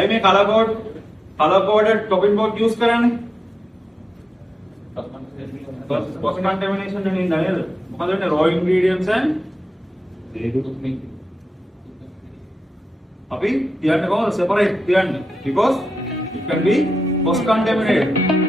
आई में color coded chopping board use करा नहीं cross contamination नहीं डाले मतलब raw ingredients and अभी तीन को separate तीन because it can be cross contaminated